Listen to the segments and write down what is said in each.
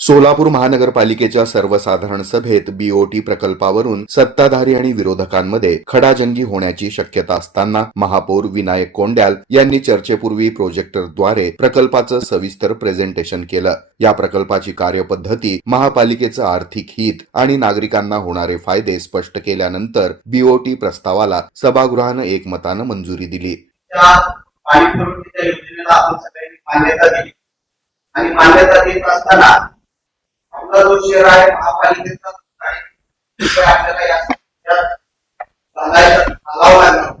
सोलापूर महानगरपालिकेच्या सर्वसाधारण सभेत बीओटी प्रकल्पावरून सत्ताधारी आणि विरोधकांमध्ये खडाजंगी होण्याची शक्यता असताना महापौर विनायक कोंड्याल यांनी चर्चेपूर्वी प्रोजेक्टरद्वारे प्रकल्पाचं सविस्तर प्रेझेंटेशन केलं. या प्रकल्पाची कार्यपद्धती, महापालिकेचं आर्थिक हित आणि नागरिकांना होणारे फायदे स्पष्ट केल्यानंतर बीओटी प्रस्तावाला सभागृहानं एकमतानं मंजुरी दिली. आणि मान्यता देत असताना आपला जो शेअर आहे महापालिकेचा आपल्याला या लागणार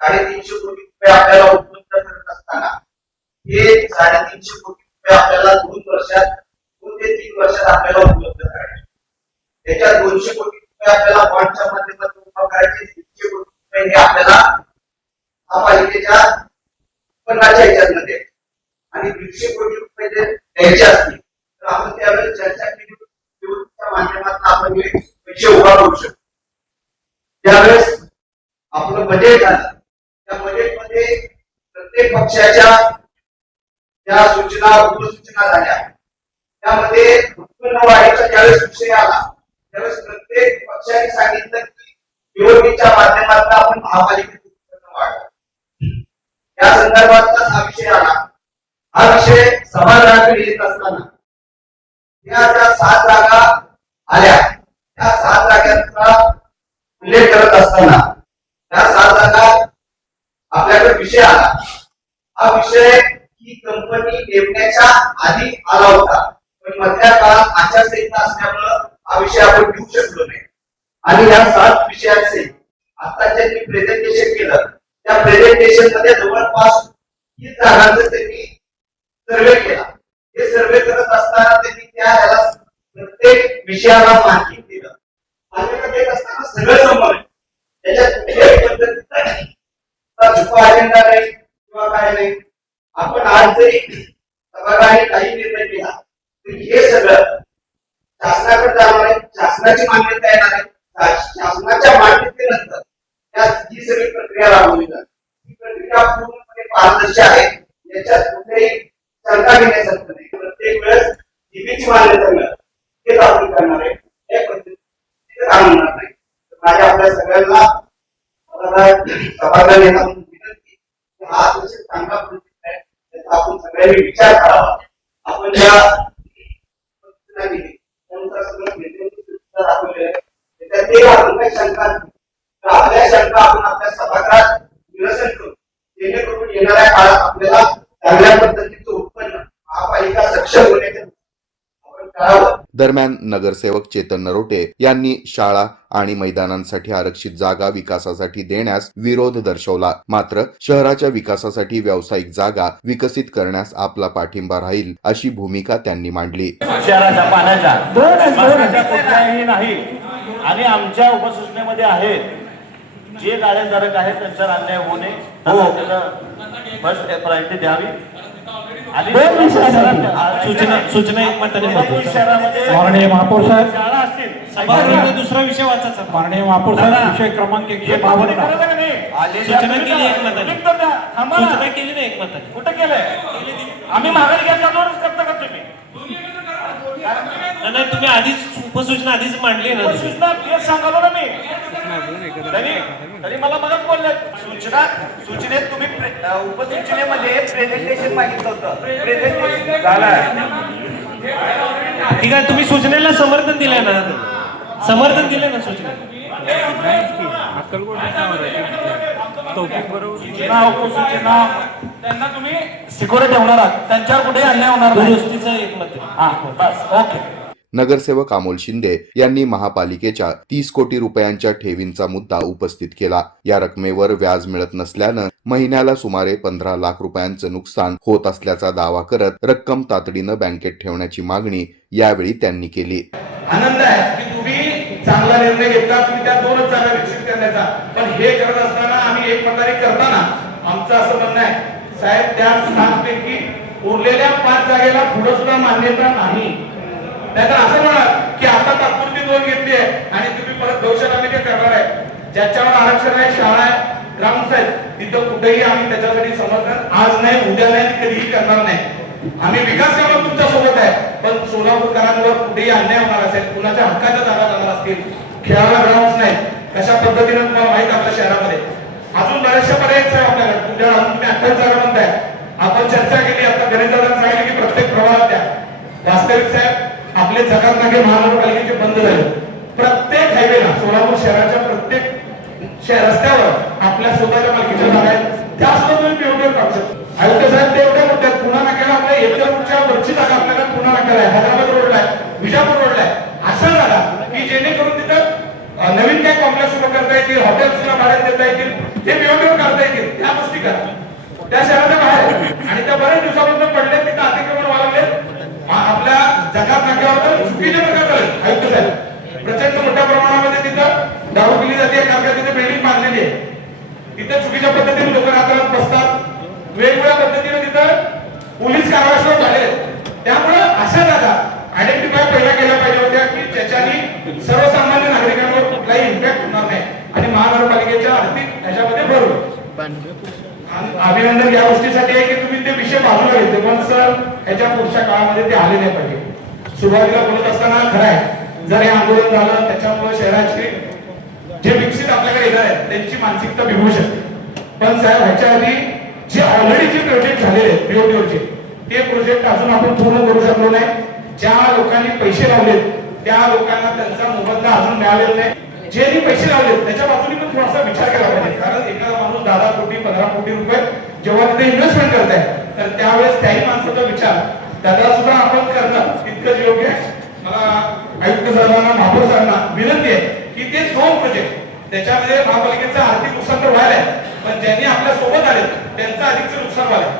350 कोटी रुपये आपल्याला उपलब्ध करत असताना हे 350 कोटी रुपये आपल्याला 2 ते 3 वर्षात आपल्याला उपलब्ध करायचे. त्याच्यात 200 कोटी रुपये आपल्याला बॉन्डच्या माध्यमातून उभा करायचे. 300 कोटी रुपये हे आपल्याला महापालिकेच्या उत्पन्नाच्या ह्याच्यामध्ये आणि 150 कोटी रुपये जर द्यायचे असतील तर आपण त्यावेळेस चर्चा केली माध्यमातून आपण पैसे उभा करू शकतो. त्यावेळेस आपलं बजेट झालं. त्या बजेटमध्ये प्रत्येक पक्षाच्या ज्या सूचना उपसूचना झाल्या त्यामध्ये उत्पन्न वाढीचा ज्यावेळेस विषय आला त्यावेळेस प्रत्येक पक्षाने सांगितलं की बीओटीच्या माध्यमातून आपण महापालिकेचं उत्पन्न वाढवू. या संदर्भातला हा विषय आला. हा विषय सभागृहाकडे येत असताना या ज्या 7 जागा आल्या त्या 7 जागांचा उल्लेख करत असताना त्या 7 जागा आपल्याकडे विषय आला. हा विषय ही कंपनी नेमण्याच्या आधी आला होता, पण मधल्या काळात आचारसंहिता असल्यामुळे हा विषय आपण घेऊ शकलो नाही. आणि या 7 विषयांचे आता ज्यांनी प्रेझेंटेशन केलं त्या प्रेझेंटेशन मध्ये जवळपास 30 जागांचं त्यांनी सर्वे केला. हे सर्वे करत असताना त्यांनी त्याला प्रत्येक विषयाला मार्किंग दिलं. मार्किंग देत असताना सगळं समोर त्याच्यात कुठल्याही पद्धतीचा झुका अजेंडा नाही किंवा काय नाही. आपण आज जरी सभागृहाने काही निर्णय केला तरी हे सगळं शासनाकडे जाणार आहे, शासनाची मान्यता येणार आहे. शासनाच्या मान्यतेनंतर त्या ही सगळी प्रक्रिया राबवली जाते. ही प्रक्रिया पूर्णपणे पारदर्शी आहे. याच्यात कुठेही शंका घेण्यासारखं नाही. प्रत्येक वेळेस जीबीची मान्यता मिळत हेच आपण करणार आहे. या पद्धतीने काम होणार नाही. माझ्या आपल्या सगळ्यांना सभागृह नेता म्हणून विनंती की हा अतिशय चांगला प्रोजेक्ट आहे, त्याचा आपण सगळ्यांनी विचार करावा. आपण ज्या सूचना दिली त्यानुसार सगळं निर्णय दाखवले त्याच्यात ते आपण काही शंका नाही. आपल्या शंका आपण आपल्या सभागृहात निरसन करू जेणेकरून येणाऱ्या काळात आपल्याला चांगल्या पद्धतीचं उत्पन्न महापालिका सक्षम होण्याचे आपण करावं. दरम्यान नगरसेवक चेतन नरोटे यांनी शाळा आणि मैदानांसाठी आरक्षित जागा विकासासाठी देण्यास विरोध दर्शवला. मात्र शहराच्या विकासासाठी व्यावसायिक जागा विकसित करण्यास आपला पाठिंबा राहील अशी भूमिका त्यांनी मांडली. शहराच्या पाण्याच्या कुठल्याही नाही आणि आमच्या उपसूचनेमध्ये आहे जे गाळेधारक आहेत त्यांच्यावर अन्याय होऊ नये, फर्स्ट प्रायोरिटी द्यावी. आणि सूचना माननीय महापौर साहेब शाळा असतील सभागृहामध्ये दुसरा विषय वाचायचा. माननीय महापौर साहेब विषय क्रमांक 152 सूचना केली एकमताने. सूचना केली नाही एकमताने. कुठं केलंय? आम्ही माघारी घेतल्यावरच करता का तुम्ही? नाही तुम्ही आधीच उपसूचना आधीच मांडली ना. सूचना तेच सांगालो ना मी. तरी मला मदत बोलले. सूचनेत तुम्ही उपसूचनेमध्ये प्रेझेंटेशन मागितलं होतं. प्रेझेंटेशन ठीक आहे. तुम्ही सूचनेला समर्थन दिलंय ना. समर्थन दिलंय ना सूचनेला. उपसूचना त्यांना तुम्ही सिक्युरिटी ठेवणार आहात. त्यांच्यावर कुठे अन्याय होणार नाही. दुरुस्तीचं एकमत. हा बस ओके. नगरसेवक अमोल शिंदे यांनी महापालिकेच्या 30 कोटी रुपयांच्या ठेवींचा मुद्दा उपस्थित केला. या रकमेवर व्याज मिळत नसल्यानं महिन्याला सुमारे 15 लाख रुपयांचं नुकसान होत असल्याचा दावा करत रक्कम तातडीनं बँकेत ठेवण्याची मागणी यावेळी त्यांनी केली. आनंद आहे की तुम्ही चांगला निर्णय घेतला. तुम्ही त्या 2च जागा विकसित करण्याचा, पण हे करत असताना आम्ही एकमताने करताना आमचं असं म्हणणं आहे साहेब त्या 7 पैकी उरलेल्या 5 जागेला पुढे सुद्धा मान्यता नाही. नाहीतर असं म्हणा की आता तात्पुरती 2 घेतली आहे आणि तुम्ही परत भविष्यात आम्ही काय करणार आहे. ज्याच्यावर आरक्षण आहे, शाळा आहे, ग्राउंड आहे, तिथं कुठेही आम्ही त्याच्यासाठी समर्थन आज नाही, उद्या नाही, कधीही करणार नाही. आम्ही विकास कामात तुमच्या सोबत आहे, पण सोलापूरकरांवर कुठेही अन्याय होणार असेल, कुणाच्या हक्काच्या जागा जाणार असतील, खेळायला ग्राउंड नाही, कशा पद्धतीने तुम्हाला माहित आपल्या शहरामध्ये अजून बऱ्याचशा पर्याय आहेत आपल्याकडे. तुमच्या तुम्ही 28 जागा म्हणताय, आपण चर्चा केली. आता गणेशदादांनी सांगितलं की प्रत्येक प्रभागात द्या. वास्तविक साहेब आपले जकातनाके महानगरपालिकेचे बंद झाले. प्रत्येक हायवेला सोलापूर शहराच्या प्रत्येक रस्त्यावर आपल्या स्वतःच्या मालकीच्या जागा आहेत, त्या सुद्धा तुम्ही पीओटीवर काढू शकता. आयुक्त साहेब ते एवढ्या मोठ्यात पुन्हा नाक्याला आपल्या एकरच्या वरची जागा आपल्याला पुन्हा नाक्याला आहे, हैदराबाद रोडला आहे, विजापूर रोडला आहे. अशा जागा की जेणेकरून तिथं नवीन काय कॉम्प्लेक्स उभं करता येतील, हॉटेल्सला भाड्यात देता येतील, ते पीओटीवर काढता येतील. त्या गोष्टी करा त्या शहराच्या बाहेर. आणि त्या बऱ्याच दिवसापासून पडले तिथं अतिक्रमण वाढवले. आपल्या जगात नाक्यावर चुकीचे प्रकार झाले. आयुक्त साहेब प्रचंड मोठ्या प्रमाणामध्ये तिथं दारू पिली जाते, कारण तिथे बिल्डिंग बांधलेली आहे. तिथं चुकीच्या पद्धतीने लोक रात्ररात्र बसतात, वेगवेगळ्या पद्धतीने तिथं पोलीस कारवाई सुरू झाले. त्यामुळे अशा जागा आयडेंटिफाय पहिल्या केल्या पाहिजे होत्या की ज्याच्याने सर्वसामान्य नागरिकांवर कुठलाही इम्पॅक्ट होणार नाही आणि महानगरपालिकेच्या आर्थिक ह्याच्यामध्ये भर होईल. अभिनंदन या गोष्टीसाठी आहे की तुम्ही ते विषय बाजूला घेतले, पण सर ह्याच्या पुढच्या काळामध्ये ते आले नाही पाहिजे. सुरुवातीला बोलत असताना खरं आहे, जर हे आंदोलन झालं त्याच्यामुळे शहराची जे विकसित आपल्याकडे येणार आहेत त्यांची मानसिकता बिघडू शकते. पण साहेब ह्याच्या आधी जे ऑलरेडी जे प्रोजेक्ट झालेले आहेत पीओटीवरचे, ते प्रोजेक्ट अजून आपण पूर्ण करू शकलो नाही. ज्या लोकांनी पैसे लावलेत त्या लोकांना त्यांचा मोबदला अजून मिळालेला नाही. ज्यांनी पैसे लावलेत त्याच्या बाजूने पण थोडासा विचार केला पाहिजे. कारण एखादा माणूस 10 कोटी 15 कोटी रुपये जेव्हा तिथे इन्व्हेस्टमेंट करताय तर त्यावेळेस त्याही माणसाचा विचार त्याला सुद्धा आपण करणं तितकंच योग्य आहे. मला आयुक्त साहेबांना, महापौर साहेबांना विनंती आहे की ते 2 प्रोजेक्ट त्याच्यामध्ये महापालिकेचं आर्थिक नुकसान तर व्हायला आहे, पण ज्यांनी आपल्या सोबत आले त्यांचं अधिकचं नुकसान व्हायला,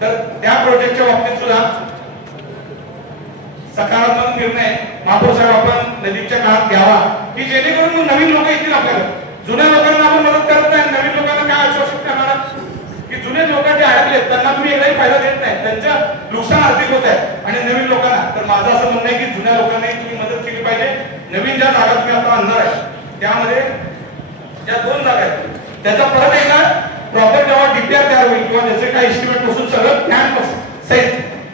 तर त्या प्रोजेक्टच्या बाबतीत सुद्धा सकारात्मक निर्णय महापौर साहेब आपण नजीकच्या काळात घ्यावा की जेणेकरून नवीन लोक येतील आपल्याकडे. जुन्या लोकांना आपण मदत करत नाही, नवीन लोकांना काय आश्वासन करणार की जुने लोक जे अडकले त्यांना तुम्ही एकदाही फायदा देत नाही, त्यांचं नुकसान आर्थिक होत आहे. आणि नवीन लोकांना तर माझं असं म्हणणं आहे की जुन्या लोकांनाही तुम्ही मदत केली पाहिजे. नवीन ज्या जागा तुम्ही आता आणणार आहे त्यामध्ये ज्या 2 जागा आहेत त्याचा परत एकदा प्रॉपर जेव्हा डीपीआर तयार होईल किंवा त्याचे काही एस्टिमेट पासून सगळं प्लॅन सहित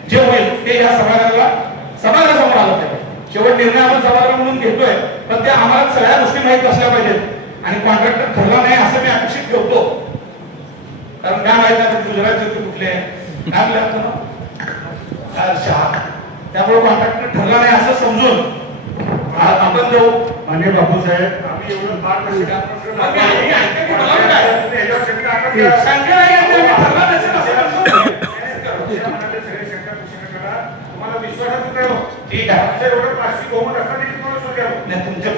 जे होईल ते या सभागृहासमोर आलं पाहिजे. शेवट निर्णय आपण सभागृह म्हणून घेतोय, पण ते आम्हाला सगळ्या गोष्टी माहीत असल्या पाहिजेत आणि कॉन्ट्रॅक्टर ठरला नाही असं मी अपेक्षित ठेवतो. कारण काय माहिती आहे गुजरातचे कुठले आहे त्यामुळे कॉन्ट्रॅक्टर ठरला नाही असं समजून आपण जाऊ. आणि बापूसाहेब आम्ही एवढं फार तुम्हाला विश्वासात ठीक आहे. एवढं प्लास्टिक बहुमत असताना तुमच्या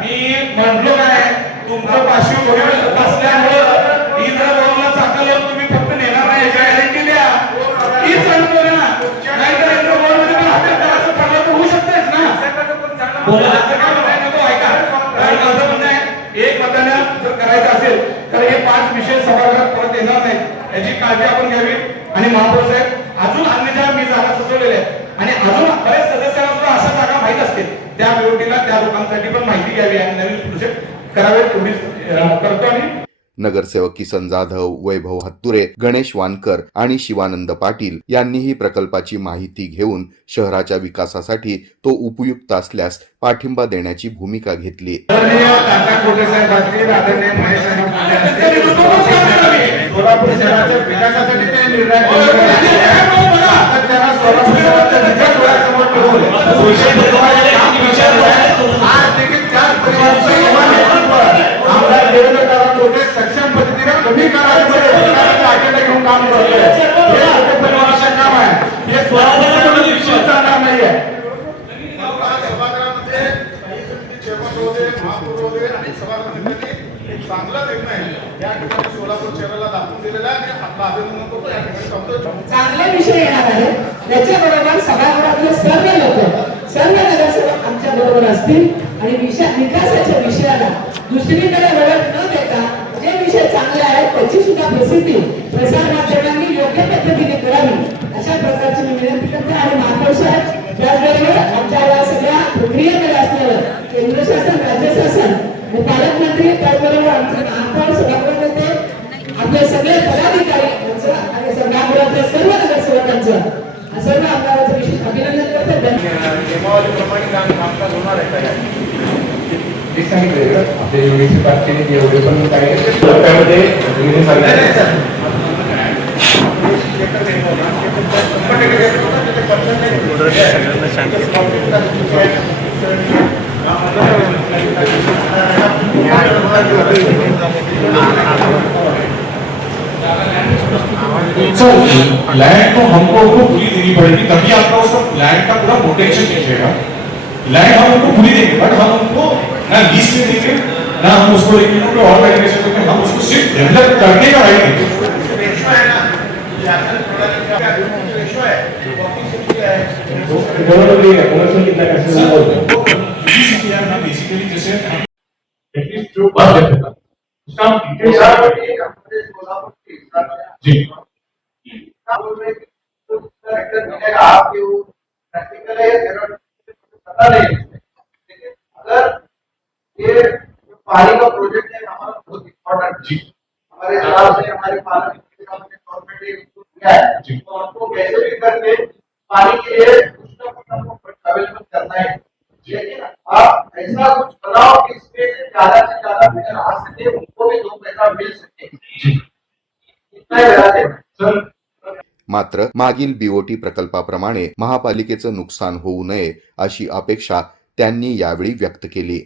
मी म्हटलो काय तुमचं पाचशे बहुमत असल्यामुळं इंद्रभवनला चाकलं तुम्ही फक्त नेणार नाही याची गॅरंटी द्या. ही सांगतो ना, नाहीतर इंद्रभवनमध्ये पण हत्या करायचं ठरलं तर होऊ शकतेच ना. काय म्हणायला नको, ऐका. माझं म्हणणं आहे एक मतानं जर करायचं असेल तर हे 5 विषय सभागृहात परत येणार नाहीत याची काळजी आपण घ्यावी. आणि महापौर साहेब अजून अन्य ज्या मी जागा सुचवलेल्या आहेत आणि अजून बरेच सदस्यांना सुद्धा अशा जागा माहीत असतील त्या पीओटीला त्या लोकांसाठी पण माहिती घ्यावी आणि नवीन प्रोजेक्ट करावे तेवढीच करतो. आणि नगरसेवक किसन जाधव, वैभव हत्तुरे, गणेश वानकर आणि शिवानंद पाटील यांनीही प्रकल्पाची माहिती घेऊन शहराच्या विकासासाठी तो उपयुक्त असल्यास पाठिंबा देण्याची भूमिका घेतली. सोलापूर शहराच्या विकासासाठी ते निर्णय सक्षम पद्धतीने कमी काळामध्ये घेऊन काम करतोय. हे परिवाराचं काम आहे, हे स्वतः नाही आहे. सभागृहामध्ये चेअरमन होते, महापौर होते आणि सभागृहामध्ये एक चांगला निर्णय या ठिकाणी सोलापूर शहराला दाखवून दिलेला आहे आणि आपला अभिनंदन करतो. या ठिकाणी चांगले विषय येणार आहे. त्याच्याबरोबर सभागृहातले सर्व लोक, सर्व नगरसेवक आमच्या बरोबर असतील आणि विकासाच्या विषयाला दुसरीकडे वळत न देता जे विषय चांगले आहेत त्याची सुद्धा प्रसिद्धी प्रसार माध्यमांनी योग्य पद्धतीने करावी अशा प्रकारची मी विनंती करते. आणि महापौर साहेब त्याचबरोबर आमच्या या सगळ्या प्रक्रियेकडे असलेलं केंद्र शासन, राज्य शासन आणि पालकमंत्री त्याचबरोबर आमचे महापौर, सभागृह नेते, आपले सगळे पदाधिकारी त्यांनी जेवढे पण काही त्यामध्ये तुम्ही सांगितलं लैंड तो हमको उनको पूरी देनी पड़ेगी, तभी आपका उसका लैंड का पूरा प्रोटेक्शन मिलेगा। लैंड हम उनको पूरी देंगे, बट हम उनको ना लीज में देंगे, ना हम उसको एक और वैलिडेशन देंगे, हम उसको सिर्फ डेवलप करने का राइट देंगे। रेशो आहे ना, शासन प्रणालीचा रेशो आहे, वॉकिंग सिटी आहे, बेसिकली जैसे एटलीस्ट जो बात है उसका हम डिटेल त्यासाठी आपले सोलापूरचे जी आप प्रैक्टिकल है पता नहीं, लेकिन अगर ये पानी का प्रोजेक्ट है हमारा बहुत इम्पोर्टेंट जी हमारे हिसाब से हमारे पालन गवर्नमेंट ने किया है, जी। तो हमको कैसे भी करके पानी के लिए कुछ ना कुछ हमको अवेलेबल करना है, लेकिन आप ऐसा कुछ बनाओ कि इसमें से ज्यादा फिगर आ सके, उनको भी 2 पैसा मिल सके, इतना ही बता देना सर। मात्र मागील बीओटी प्रकल्पाप्रमाणे महापालिकेचं नुकसान होऊ नये अशी अपेक्षा त्यांनी यावेळी व्यक्त केली।